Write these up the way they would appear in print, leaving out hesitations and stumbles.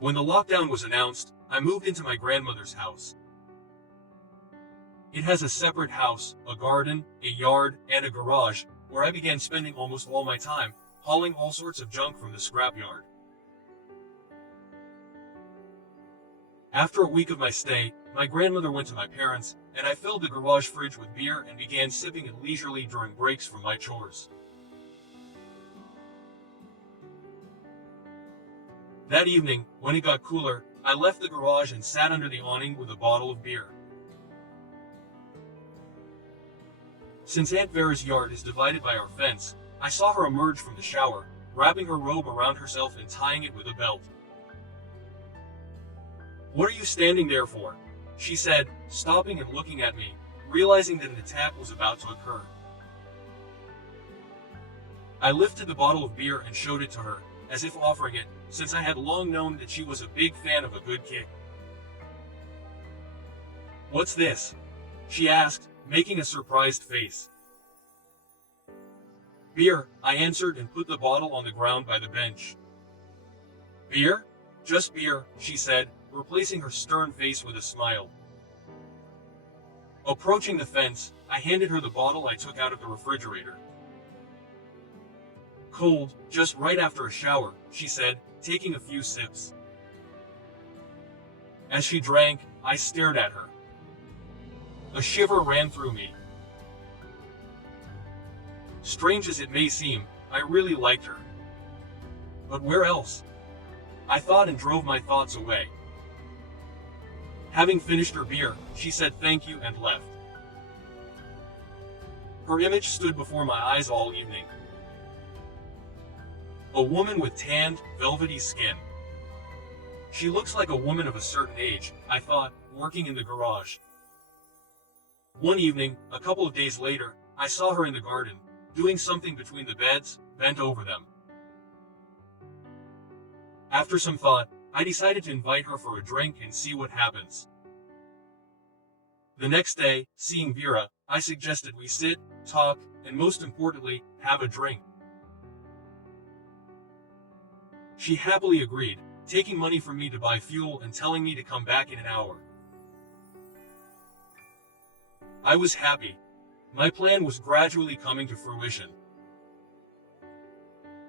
When the lockdown was announced, I moved into my grandmother's house. It has a separate house, a garden, a yard, and a garage, where I began spending almost all my time, hauling all sorts of junk from the scrapyard. After a week of my stay, my grandmother went to my parents', and I filled the garage fridge with beer and began sipping it leisurely during breaks from my chores. That evening, when it got cooler, I left the garage and sat under the awning with a bottle of beer. Since Aunt Vera's yard is divided by our fence, I saw her emerge from the shower, wrapping her robe around herself and tying it with a belt. "What are you standing there for?" she said, stopping and looking at me, realizing that an attack was about to occur. I lifted the bottle of beer and showed it to her, as if offering it, since I had long known that she was a big fan of a good kick. "What's this?" she asked, making a surprised face. "Beer," I answered and put the bottle on the ground by the bench. "Beer? Just beer," she said, replacing her stern face with a smile. Approaching the fence, I handed her the bottle I took out of the refrigerator. "Cold, just right after a shower," she said, taking a few sips. As she drank, I stared at her. A shiver ran through me. Strange as it may seem, I really liked her. But where else? I thought and drove my thoughts away. Having finished her beer, she said thank you and left. Her image stood before my eyes all evening. A woman with tanned, velvety skin. She looks like a woman of a certain age, I thought, working in the garage. One evening, a couple of days later, I saw her in the garden, doing something between the beds, bent over them. After some thought, I decided to invite her for a drink and see what happens. The next day, seeing Vera, I suggested we sit, talk, and most importantly, have a drink. She happily agreed, taking money from me to buy fuel and telling me to come back in an hour. I was happy. My plan was gradually coming to fruition.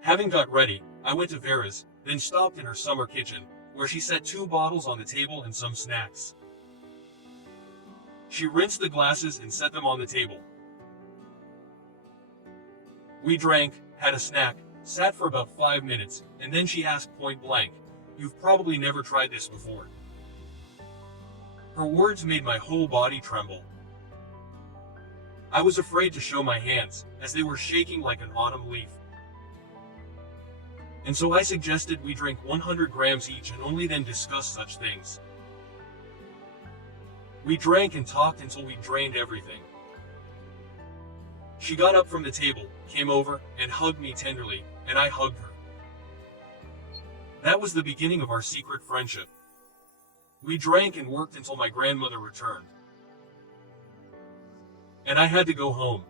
Having got ready, I went to Vera's, then stopped in her summer kitchen, where she set 2 bottles on the table and some snacks. She rinsed the glasses and set them on the table. We drank, had a snack, sat for about 5 minutes, and then she asked point blank, "You've probably never tried this before." Her words made my whole body tremble. I was afraid to show my hands, as they were shaking like an autumn leaf. And so I suggested we drink 100 grams each and only then discuss such things. We drank and talked until we drained everything. She got up from the table, came over, and hugged me tenderly, and I hugged her. That was the beginning of our secret friendship. We drank and worked until my grandmother returned. And I had to go home.